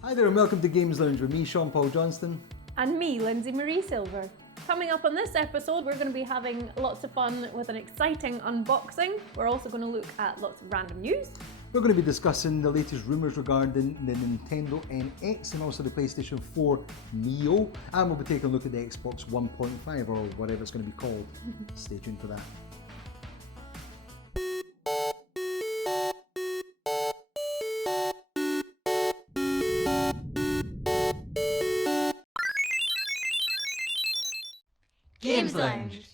Hi there and welcome to Games Lounge with me, Sean Paul Johnston. And me, Lindsay Marie Silver. Coming up on this episode, we're going to be having lots of fun with an exciting unboxing. We're also going to look at lots of random news. We're going to be discussing the latest rumours regarding the Nintendo NX and also the PlayStation 4 Neo. And we'll be taking a look at the Xbox 1.5 or whatever it's going to be called. Stay tuned for that. Games Lounge.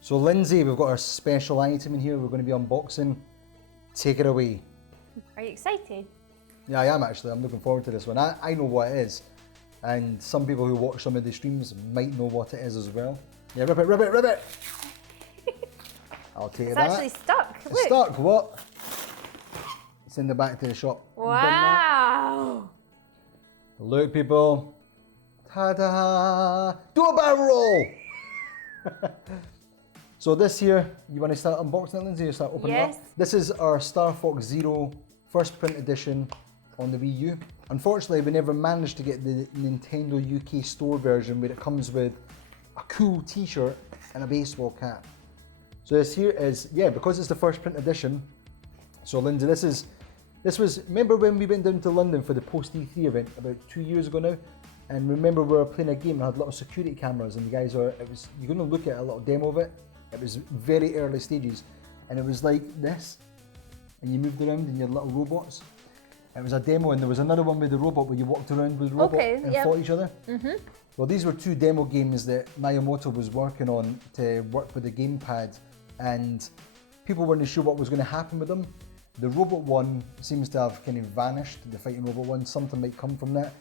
So Lindsay, we've got our special item in here we're going to be unboxing. Take it away. Are you excited? Yeah, I am actually. I'm looking forward to this one. I know what it is. And some people who watch some of the streams might know what it is as well. Yeah, rip it, rip it, rip it! I'll take It's that. actually stuck. It's Look. stuck, what? Send it back to the shop. Wow! Look, people. Ta-da! Do a barrel roll! So this here, you want to start unboxing it, Lindsay? You start opening it Yes. up? This is our Star Fox Zero first print edition on the Wii U. Unfortunately, we never managed to get the Nintendo UK store version where it comes with a cool t-shirt and a baseball cap. So this here is, yeah, because it's the first print edition. So Lindsay, this was, remember when we went down to London for the post E3 event about 2 years ago now? And remember we were playing a game and had a lot of security cameras and the guys you're going to look at a little demo of it. It was very early stages and it was like this. And you moved around in your little robots. It was a demo and there was another one with the robot where you walked around with the robot and fought each other. Mm-hmm. Well, these were two demo games that Miyamoto was working on to work with the gamepad and people weren't sure what was going to happen with them. The robot one seems to have kind of vanished, the fighting robot one, something might come from that.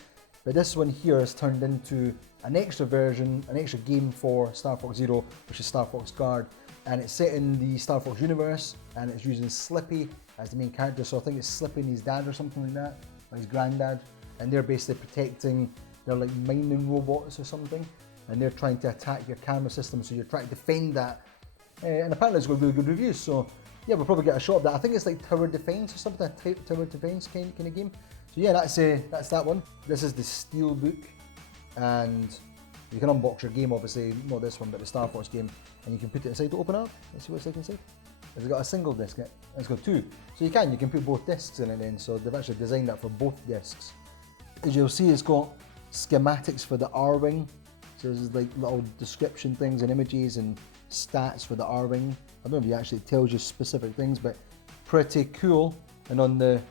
But this one here has turned into an extra version, an extra game for Star Fox Zero, which is Star Fox Guard. And it's set in the Star Fox universe, and it's using Slippy as the main character. So I think it's Slippy and his dad or something like that, or his granddad. And they're basically protecting, they're like mining robots or something. And they're trying to attack your camera system, so you're trying to defend that. And apparently it's got really good reviews, so yeah, we'll probably get a shot of that. I think it's like Tower Defense or something, a Tower Defense kind of game. So yeah, that's that one. This is the Steelbook, and you can unbox your game, obviously, not this one, but the Star Fox game, and you can put it inside to open up. Let's see what's inside. It's got a single disc in it, and it's got two. So you can put both discs in it then, so they've actually designed that for both discs. As you'll see, it's got schematics for the R-Wing. So there's like little description things and images and stats for the R-Wing. I don't know if it actually tells you specific things, but pretty cool. And on the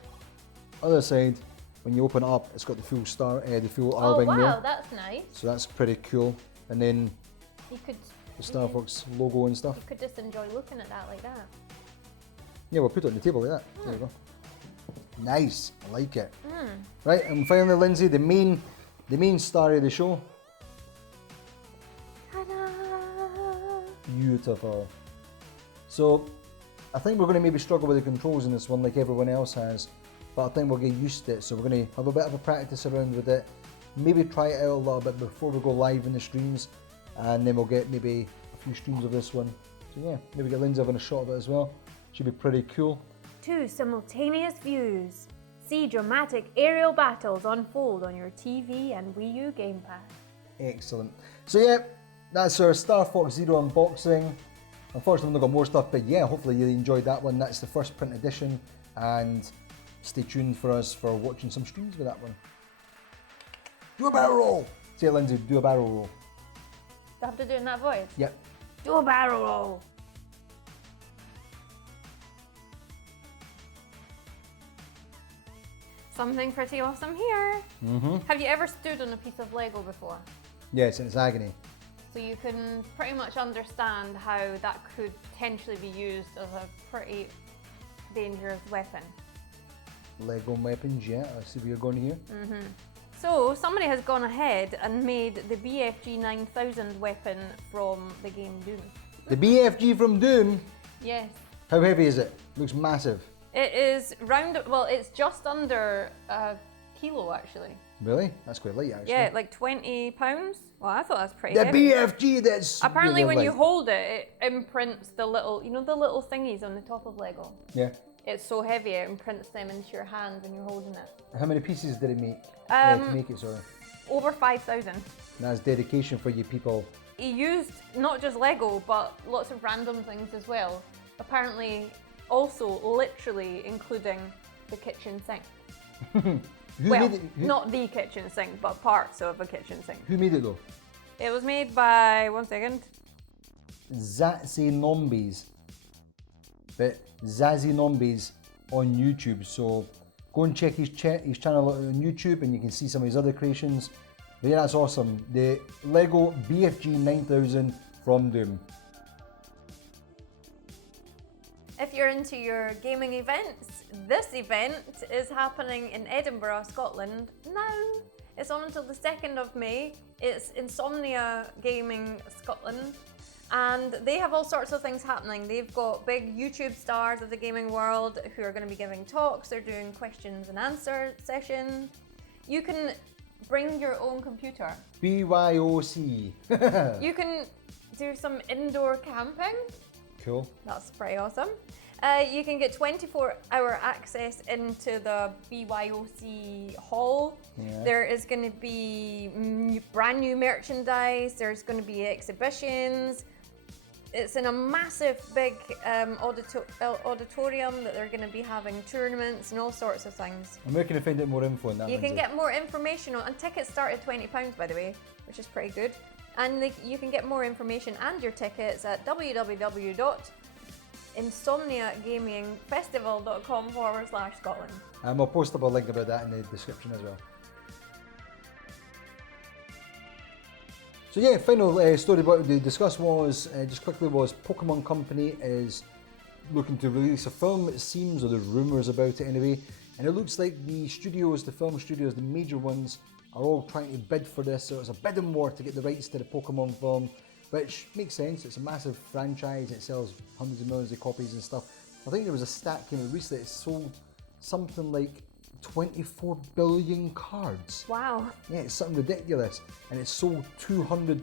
other side, when you open it up, it's got the full R-Wing there. Oh wow, that's nice. So that's pretty cool. And then the Star Fox logo and stuff. You could just enjoy looking at that like that. Yeah, we'll put it on the table like that. There you go. Nice, I like it. Right, and finally, Lindsay, the main star of the show. Ta-da! Beautiful. So I think we're going to maybe struggle with the controls in this one like everyone else has, but I think we'll get used to it. So we're going to have a bit of a practice around with it, maybe try it out a little bit before we go live in the streams, and then we'll get maybe a few streams of this one. So yeah, maybe get Lindsay having a shot of it as well. Should be pretty cool. 2 simultaneous views. See dramatic aerial battles unfold on your TV and Wii U gamepad. Excellent. So yeah, that's our Star Fox Zero unboxing. Unfortunately, we've got more stuff, but yeah, hopefully you enjoyed that one. That's the first print edition, and stay tuned for us for watching some streams with that one. Do a barrel roll! Say it, Lindsay, do a barrel roll. Do I have to do it in that voice? Yep. Do a barrel roll! Something pretty awesome here. Have you ever stood on a piece of Lego before? Yes, and it's agony. So you can pretty much understand how that could potentially be used as a pretty dangerous weapon. Lego weapons, yeah, I see where you're going here. So somebody has gone ahead and made the BFG 9000 weapon from the game Doom. The BFG from Doom? Yes. How heavy is it? Looks massive. It is it's just under a kilo actually. Really? That's quite light, actually. Yeah, like £20. Well, I thought that's pretty The heavy. BFG, that's Apparently really when you light. hold it, it imprints the little, you know the little thingies on the top of Lego? Yeah. It's so heavy it imprints them into your hand when you're holding it. How many pieces did it make? To make it, sorry. Over 5,000. That's dedication for you people. He used not just Lego, but lots of random things as well. Apparently also literally including the kitchen sink. Well, not the kitchen sink, but parts of a kitchen sink. Who made it though? It was made by, one second. ZaziNombies. But ZaziNombies on YouTube. So go and check his channel on YouTube and you can see some of his other creations. But yeah, that's awesome. The Lego BFG 9000 from Doom. If you're into your gaming events, this event is happening in Edinburgh, Scotland now. It's on until the 2nd of May. It's Insomnia Gaming Scotland. And they have all sorts of things happening. They've got big YouTube stars of the gaming world who are going to be giving talks. They're doing questions and answer sessions. You can bring your own computer. BYOC. You can do some indoor camping. Cool. That's pretty awesome. You can get 24-hour access into the BYOC hall. Yeah. There is going to be brand new merchandise. There's going to be exhibitions. It's in a massive big auditorium that they're going to be having tournaments and all sorts of things. And where can I find out more info on that? You can get more information on, and tickets start at £20 by the way, which is pretty good. And you can get more information and your tickets at www.insomniagamingfestival.com/Scotland. I'll post up a link about that in the description as well. So yeah, final story about to discuss was, just quickly, was Pokemon Company is looking to release a film, it seems, or there's rumours about it anyway, and it looks like the studios, the film studios, the major ones, are all trying to bid for this, so it's a bidding war to get the rights to the Pokemon film, which makes sense. It's a massive franchise, it sells hundreds of millions of copies and stuff. I think there was a stat came out recently, it sold something like 24 billion cards. Wow. Yeah, it's something ridiculous. And it's sold 200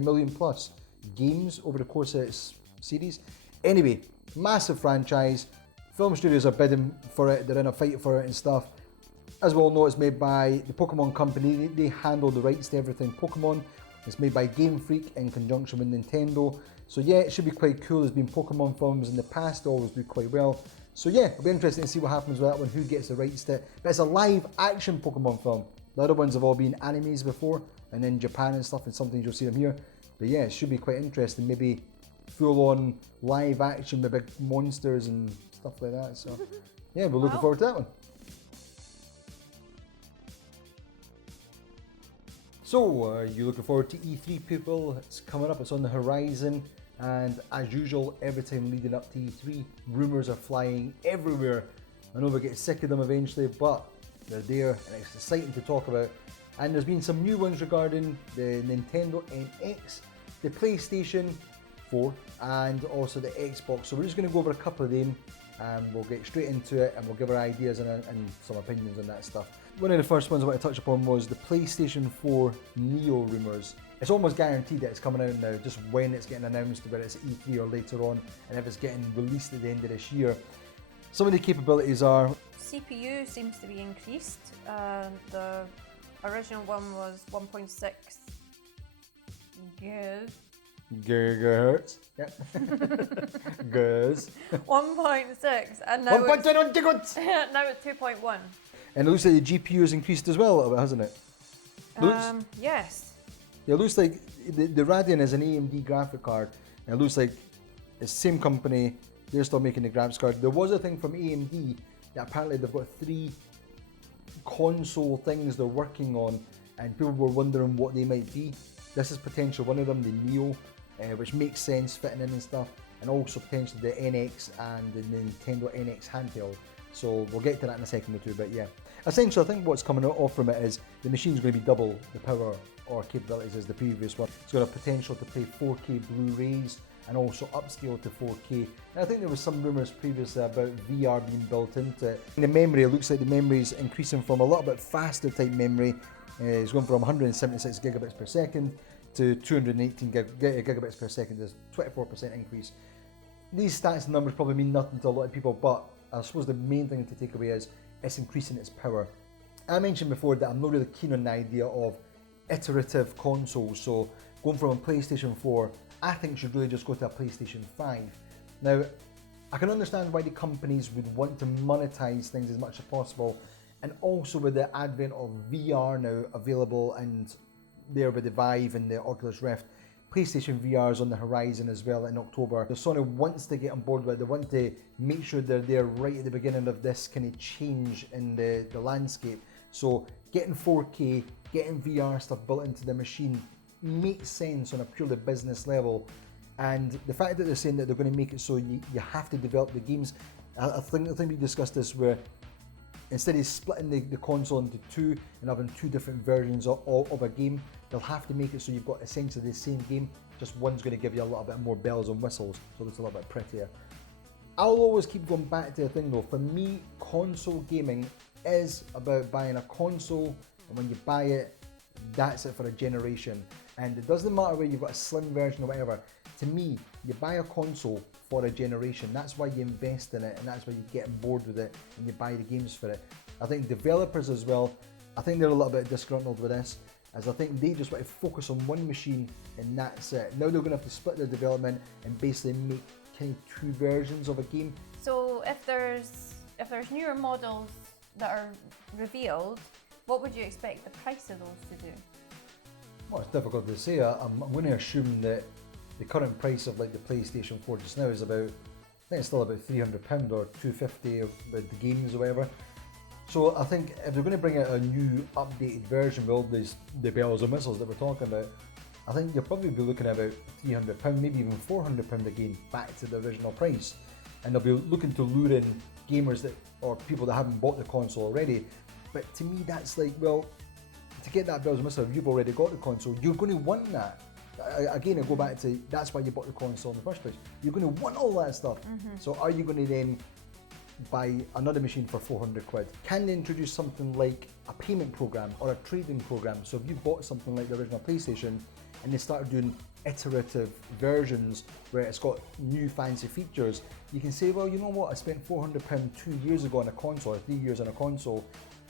million plus games over the course of its series. Anyway, massive franchise. Film studios are bidding for it, they're in a fight for it and stuff. As we all know, it's made by the Pokemon Company. They handle the rights to everything Pokemon. It's made by Game Freak in conjunction with Nintendo. So yeah, it should be quite cool. There's been Pokemon films in the past, they always do quite well. So yeah, it'll be interesting to see what happens with that one, who gets the rights to it. But it's a live action Pokemon film. The other ones have all been animes before, and in Japan and stuff, and sometimes you'll see them here. But yeah, it should be quite interesting. Maybe full on live action with big monsters and stuff like that. So yeah, we're looking forward to that one. So, are you looking forward to E3, people? It's coming up, it's on the horizon, and as usual, every time leading up to E3, rumours are flying everywhere. I know we'll get sick of them eventually, but they're there and it's exciting to talk about. And there's been some new ones regarding the Nintendo NX, the PlayStation 4, and also the Xbox. So we're just going to go over a couple of them, and we'll get straight into it, and we'll give our ideas and some opinions on that stuff. One of the first ones I want to touch upon was the PlayStation 4 Neo rumours. It's almost guaranteed that it's coming out now, just when it's getting announced, whether it's E3 or later on, and if it's getting released at the end of this year. Some of the capabilities are... CPU seems to be increased. The original one was 1.6 gigahertz. Yeah. Giz. 1.6 and now it's, 1.1 gigahertz. now it's 2.1. And it looks like the GPU has increased as well a little bit, hasn't it? Yes. Yeah, it looks like the Radeon is an AMD graphic card, and it looks like it's the same company, they're still making the graphics card. There was a thing from AMD that apparently they've got 3 console things they're working on, and people were wondering what they might be. This is potentially one of them, the Neo, which makes sense fitting in and stuff, and also potentially the NX and the Nintendo NX handheld. So we'll get to that in a second or two, but yeah. Essentially, I think what's coming off from it is the machine's going to be double the power or capabilities as the previous one. It's got a potential to play 4K Blu-rays, and also upscale to 4K. And I think there was some rumours previously about VR being built into it. In the memory, it looks like the memory is increasing from a little bit faster type memory. It's going from 176 gigabits per second to 218 gigabits per second. There's 24% increase. These stats and numbers probably mean nothing to a lot of people, but I suppose the main thing to take away is it's increasing its power. I mentioned before that I'm not really keen on the idea of iterative consoles, so going from a PlayStation 4, I think should really just go to a PlayStation 5. Now, I can understand why the companies would want to monetize things as much as possible, and also with the advent of VR now available and there with the Vive and the Oculus Rift, PlayStation VR is on the horizon as well in October. So Sony wants to get on board with it. They want to make sure they're there right at the beginning of this kind of change in the landscape. So getting 4K, getting VR stuff built into the machine makes sense on a purely business level. And the fact that they're saying that they're going to make it so you have to develop the games, I think we discussed this, where instead of splitting the console into two and having two different versions of a game, they'll have to make it so you've got essentially the same game, just one's going to give you a little bit more bells and whistles, so it's a little bit prettier. I'll always keep going back to the thing though, for me, console gaming is about buying a console, and when you buy it, that's it for a generation. And it doesn't matter whether you've got a slim version or whatever. To me, you buy a console for a generation. That's why you invest in it, and that's why you get on board with it and you buy the games for it. I think developers as well, I think they're a little bit disgruntled with this, as I think they just want to focus on one machine and that's it. Now they're going to have to split their development and basically make kind of two versions of a game. So if there's newer models that are revealed, what would you expect the price of those to do? Well, it's difficult to say. I'm going to assume that the current price of like the PlayStation 4 just now is about, I think it's still about £300 or £250 with the games or whatever. So I think if they're going to bring out a new updated version with all the bells and whistles that we're talking about, I think you'll probably be looking at about £300, maybe even £400 again, back to the original price. And they'll be looking to lure in gamers that, or people that haven't bought the console already. But to me, that's like, well, to get that bells and whistles, if you've already got the console, you're going to want that. Again, I go back to, that's why you bought the console in the first place. You're going to want all that stuff. So are you going to then buy another machine for £400? Can they introduce something like a payment program or a trading program? So if you bought something like the original PlayStation and they started doing iterative versions where it's got new fancy features, you can say, well, you know what, I spent £400 2 years ago on a console, or 3 years on a console,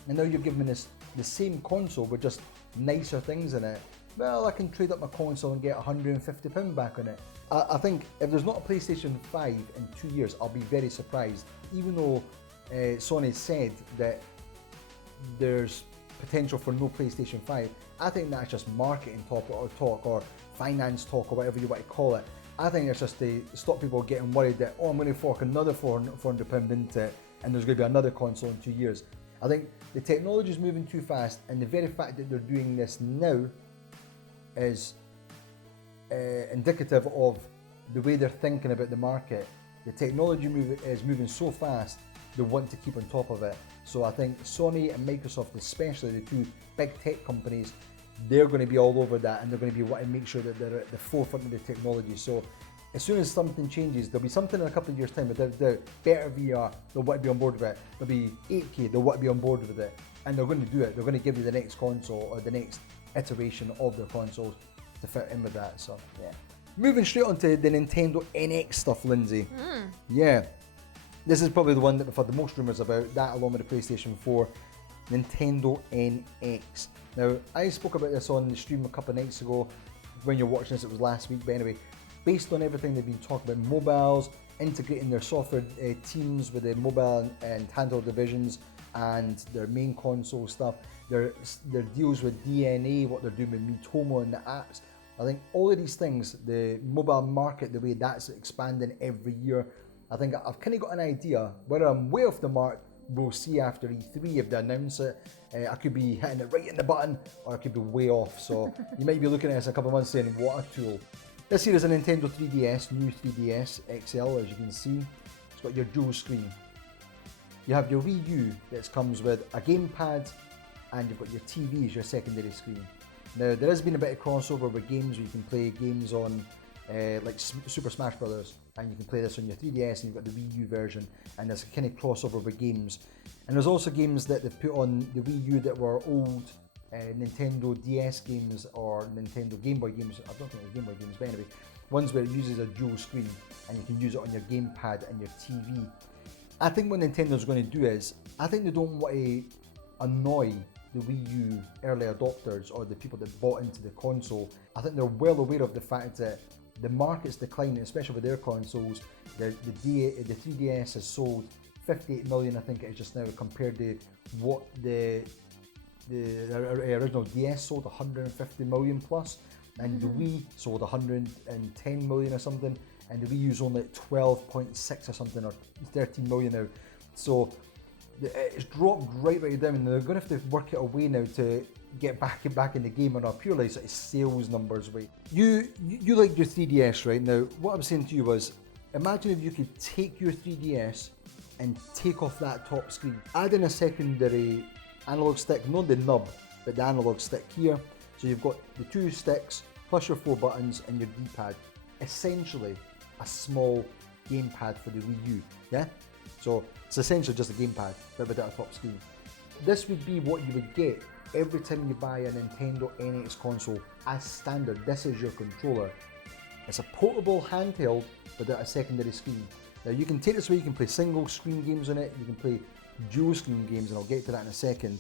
and now you're giving me the same console with just nicer things in it. Well, I can trade up my console and get £150 back on it. I think if there's not a PlayStation 5 in 2 years, I'll be very surprised. Even though Sony said that there's potential for no PlayStation 5, I think that's just marketing talk or finance talk or whatever you want to call it. I think it's just to stop people getting worried that, oh, I'm going to fork another £400 into it and there's going to be another console in 2 years. I think the technology is moving too fast, and the very fact that they're doing this now is indicative of the way they're thinking about the market. The technology is moving so fast, they want to keep on top of it. So I think Sony and Microsoft, especially the two big tech companies, they're going to be all over that, and they're going to be wanting to make sure that they're at the forefront of the technology. So as soon as something changes, there'll be something in a couple of years' time, but they're better VR, they'll want to be on board with it. There'll be 8K, they'll want to be on board with it. And they're going to do it. They're going to give you the next console or the next iteration of their consoles to fit in with that. So yeah. Moving straight on to the Nintendo NX stuff, Lindsay. Yeah. This is probably the one that we've had the most rumours about, that along with the PlayStation 4, Nintendo NX. Now, I spoke about this on the stream a couple of nights ago. When you're watching this, it was last week, but anyway, based on everything they've been talking about, mobiles, integrating their software teams with the mobile and handheld divisions and their main console stuff, their deals with DNA, what they're doing with Miitomo and the apps. I think all of these things, the mobile market, the way that's expanding every year, I think I've kind of got an idea. Whether I'm way off the mark, we'll see after E3 if they announce it. I could be hitting it right in the button, or I could be way off. So you might be looking at this in a couple of months saying, what a tool. This here is a Nintendo 3DS, new 3DS XL, as you can see. It's got your dual screen. You have your Wii U that comes with a gamepad, and you've got your TV as your secondary screen. Now, there has been a bit of crossover with games where you can play games on like Super Smash Brothers, and you can play this on your 3DS, and you've got the Wii U version, and there's a kind of crossover with games. And there's also games that they've put on the Wii U that were old Nintendo DS games or Nintendo Game Boy games. I don't think they're Game Boy games, but anyway, ones where it uses a dual screen, and you can use it on your gamepad and your TV. I think what Nintendo's going to do is, I think they don't want to annoy the Wii U early adopters or the people that bought into the console. I think they're well aware of the fact that the market's declining, especially with their consoles. The 3DS has sold 58 million, I think it is just now, compared to what the original DS sold, 150 million plus, and the Wii sold 110 million or something, and the Wii U's only at 12.6 or something, or 13 million now. So it's dropped right down, and they're going to have to work it away now to get back in the game on a purely sort of sales numbers way. You like your 3DS, right? Now, what I'm saying to you was, imagine if you could take your 3DS and take off that top screen, add in a secondary analog stick, not the nub, but the analog stick here. So you've got the 2 sticks plus your 4 buttons and your D-pad. Essentially a small gamepad for the Wii U, yeah? So it's essentially just a gamepad, but without a top screen. This would be what you would get every time you buy a Nintendo NX console as standard. This is your controller. It's a portable handheld without a secondary screen. Now you can take this away, you can play single screen games on it, you can play dual screen games, and I'll get to that in a second.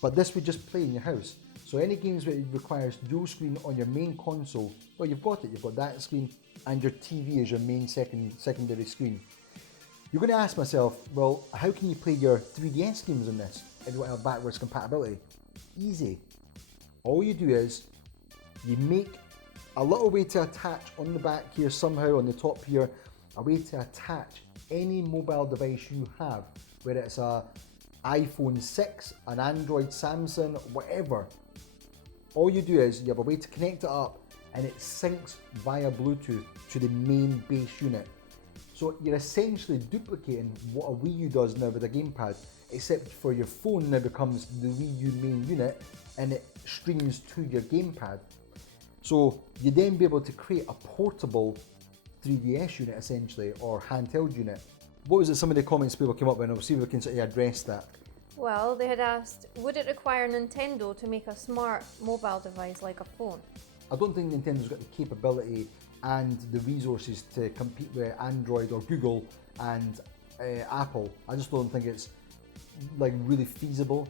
But this would just play in your house. So any games where it requires dual screen on your main console, well, you've got it. You've got that screen, and your TV is your main secondary screen. You're going to ask myself, well, how can you play your 3DS games on this if you want to have backwards compatibility? Easy. All you do is you make a little way to attach on the back here, somehow on the top here, a way to attach any mobile device you have, whether it's a iPhone 6, an Android, Samsung, whatever. All you do is you have a way to connect it up, and it syncs via Bluetooth to the main base unit. So you're essentially duplicating what a Wii U does now with a gamepad, except for your phone now becomes the Wii U main unit, and it streams to your gamepad. So you then be able to create a portable 3DS unit essentially, or handheld unit. What was it some of the comments people came up with, and we'll see if we can sort of address that. Well, they had asked, would it require Nintendo to make a smart mobile device like a phone? I don't think Nintendo's got the capability and the resources to compete with Android or Google and Apple. I just don't think it's like really feasible.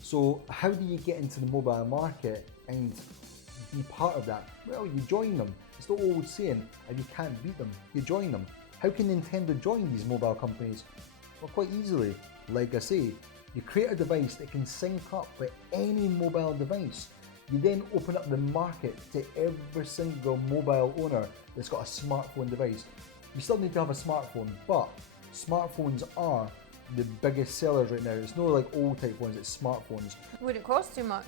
So how do you get into the mobile market and be part of that? Well, you join them. It's the old saying, if you can't beat them, you join them. How can Nintendo join these mobile companies? Well, quite easily. Like I say, you create a device that can sync up with any mobile device. You then open up the market to every single mobile owner that's got a smartphone device. You still need to have a smartphone, but smartphones are the biggest sellers right now. It's not like old type ones, it's smartphones. Would it cost too much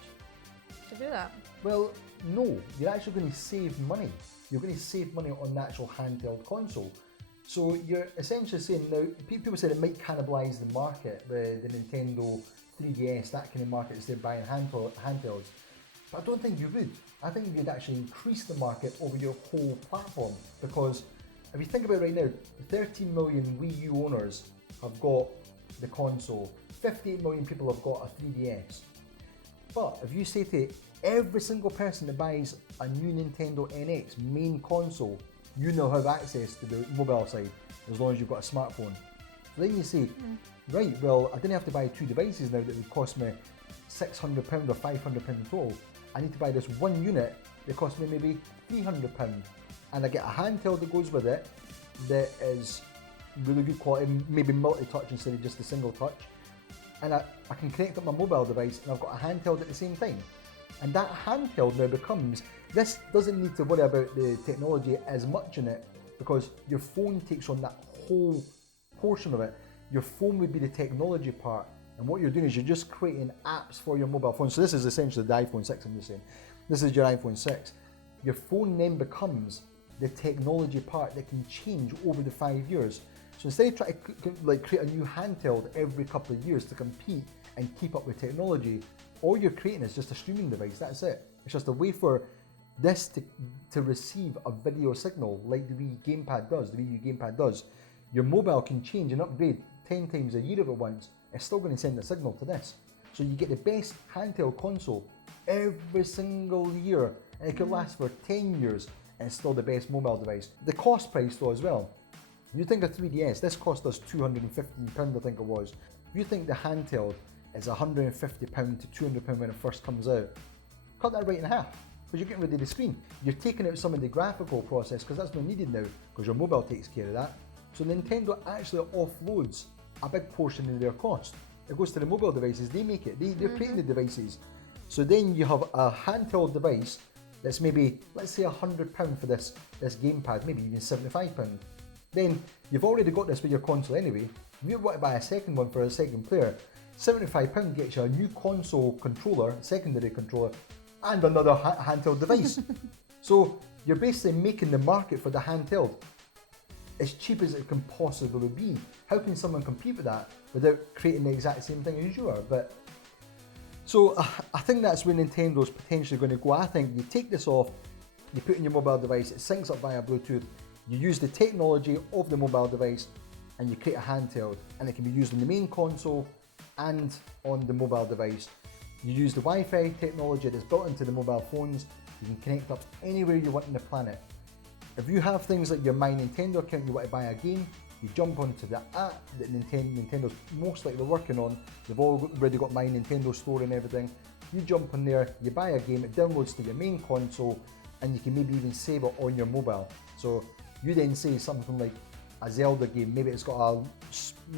to do that? Well, no, you're actually going to save money. You're going to save money on the actual handheld console. So you're essentially saying now, people said it might cannibalise the market, the Nintendo 3DS, that kind of market instead of buying handhelds. But I don't think you would. I think you'd actually increase the market over your whole platform, because if you think about it right now, 13 million Wii U owners have got the console, 58 million people have got a 3DS. But if you say to every single person that buys a new Nintendo NX main console, you now have access to the mobile side as long as you've got a smartphone. So then you say, right, well, I didn't have to buy 2 devices now that would cost me £600 or £500 in total. I need to buy this one unit that costs me maybe £300, and I get a handheld that goes with it that is really good quality, maybe multi-touch instead of just a single touch, and I can connect up my mobile device, and I've got a handheld at the same time. And that handheld now becomes, this doesn't need to worry about the technology as much in it, because your phone takes on that whole portion of it. Your phone would be the technology part, and what you're doing is you're just creating apps for your mobile phone. So this is essentially the iPhone 6, I'm just saying. This is your iPhone 6. Your phone then becomes the technology part that can change over the 5 years. So instead of trying to create a new handheld every couple of years to compete and keep up with technology, all you're creating is just a streaming device, that's it. It's just a way for this to receive a video signal like the Wii gamepad does, the Wii U gamepad does, your mobile can change and upgrade 10 times a year if it wants. It's still going to send a signal to this. So you get the best handheld console every single year, and it could last for 10 years, and it's still the best mobile device. The cost price though as well. You think a 3DS, this cost us £215 I think it was. If you think the handheld is £150 to £200 when it first comes out, cut that right in half, because you're getting rid of the screen. You're taking out some of the graphical process, because that's not needed now, because your mobile takes care of that. So Nintendo actually offloads a big portion of their cost. It goes to the mobile devices, they make it, they're creating the devices. So then you have a handheld device that's maybe, let's say £100 for this gamepad, maybe even £75. Then you've already got this with your console anyway. If you want to buy a second one for a second player, £75 gets you a new console controller, secondary controller, and another handheld device. So you're basically making the market for the handheld as cheap as it can possibly be. How can someone compete with that without creating the exact same thing as you are? But so I think that's where Nintendo's potentially going to go. I think you take this off, you put it in your mobile device, it syncs up via Bluetooth, you use the technology of the mobile device, and you create a handheld, and it can be used on the main console and on the mobile device. You use the Wi-Fi technology that's built into the mobile phones, you can connect up anywhere you want on the planet. If you have things like your My Nintendo account, you want to buy a game, you jump onto the app that Nintendo's most likely working on. They've already got My Nintendo store and everything. You jump on there, you buy a game, it downloads to your main console, and you can maybe even save it on your mobile. So you then say something like a Zelda game, maybe it's got a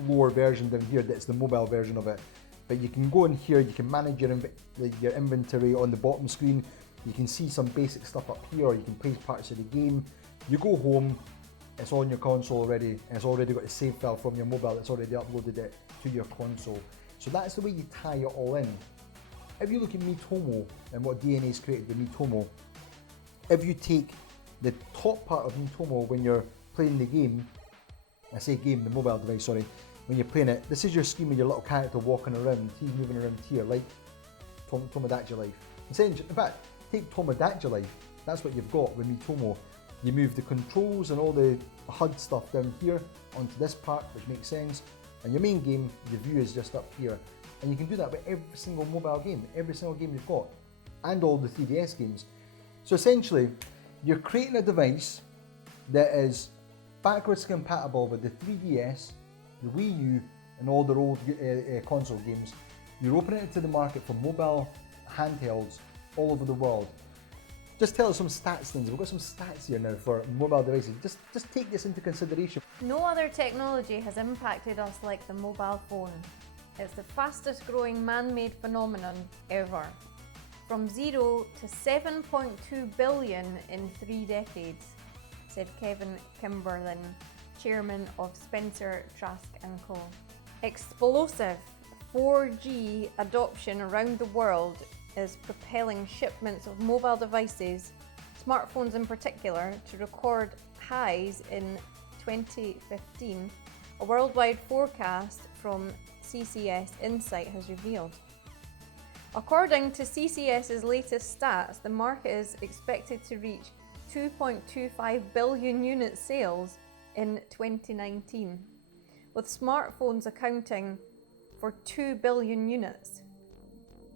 lower version down here that's the mobile version of it. But you can go in here, you can manage your inventory on the bottom screen, you can see some basic stuff up here, or you can play parts of the game. You go home, it's on your console already, and it's already got a save file from your mobile that's already uploaded it to your console. So that's the way you tie it all in. If you look at Miitomo and what DNA's created with Miitomo, if you take the top part of Miitomo when you're playing the game, I say game, the mobile device, sorry, when you're playing it, this is your screen with your little character walking around, he's moving around here, like Tomodachi Life. In fact, take Tomodachi Life, that's what you've got with Miitomo. You move the controls and all the HUD stuff down here onto this part, which makes sense, and your main game, the view is just up here. And you can do that with every single mobile game, every single game you've got, and all the 3DS games. So essentially, you're creating a device that is backwards compatible with the 3DS, the Wii U, and all their old console games. You're opening it to the market for mobile handhelds all over the world. Just tell us some stats, things. We've got some stats here now for mobile devices. Just take this into consideration. No other technology has impacted us like the mobile phone. It's the fastest growing man-made phenomenon ever. From 0 to 7.2 billion in 3 decades, said Kevin Kimberlin, chairman of Spencer Trask & Co. Explosive 4G adoption around the world is propelling shipments of mobile devices, smartphones in particular, to record highs in 2015, a worldwide forecast from CCS Insight has revealed. According to CCS's latest stats, the market is expected to reach 2.25 billion unit sales in 2019, with smartphones accounting for 2 billion units.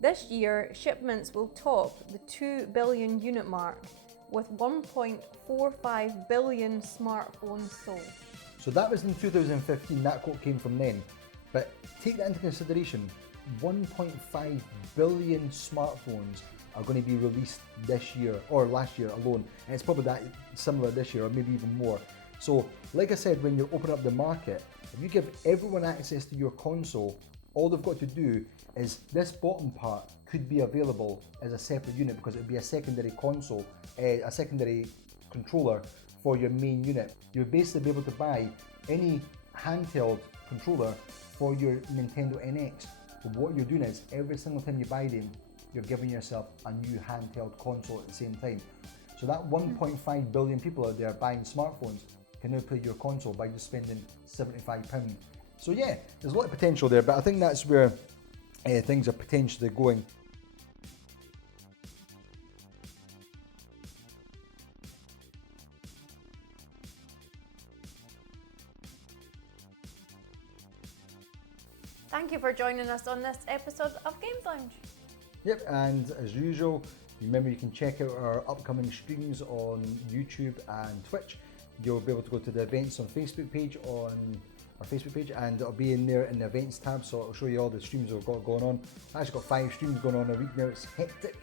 This year, shipments will top the 2 billion unit mark, with 1.45 billion smartphones sold. So that was in 2015, that quote came from then. But take that into consideration, 1.5 billion smartphones are going to be released this year, or last year alone, and it's probably that similar this year, or maybe even more. So, like I said, when you open up the market, if you give everyone access to your console, all they've got to do is this bottom part could be available as a separate unit, because it would be a secondary console, a secondary controller for your main unit. You'll basically be able to buy any handheld controller for your Nintendo NX. But what you're doing is, every single time you buy them, you're giving yourself a new handheld console at the same time. So that 1.5 billion people out there buying smartphones can now play your console by just spending £75. So yeah, there's a lot of potential there, but I think that's where things are potentially going. Thank you for joining us on this episode of Games Lounge. Yep, and as usual, remember you can check out our upcoming streams on YouTube and Twitch. You'll be able to go to the events on Facebook page and it'll be in there in the events tab, so it'll show you all the streams we've got going on. I've actually got 5 streams going on a week now, it's hectic.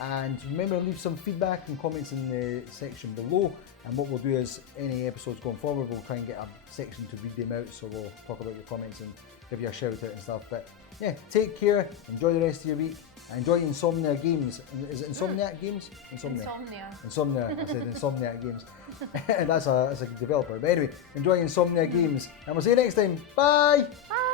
And remember to leave some feedback and comments in the section below, and what we'll do is any episodes going forward we'll try and get a section to read them out, so we'll talk about your comments and give you a shout out and stuff. But yeah, take care, enjoy the rest of your week, and enjoy Insomnia games. Is it Insomniac Games? Insomnia. I said Insomniac Games. And that's a developer. But anyway, enjoy Insomnia Games, and we'll see you next time. Bye! Bye!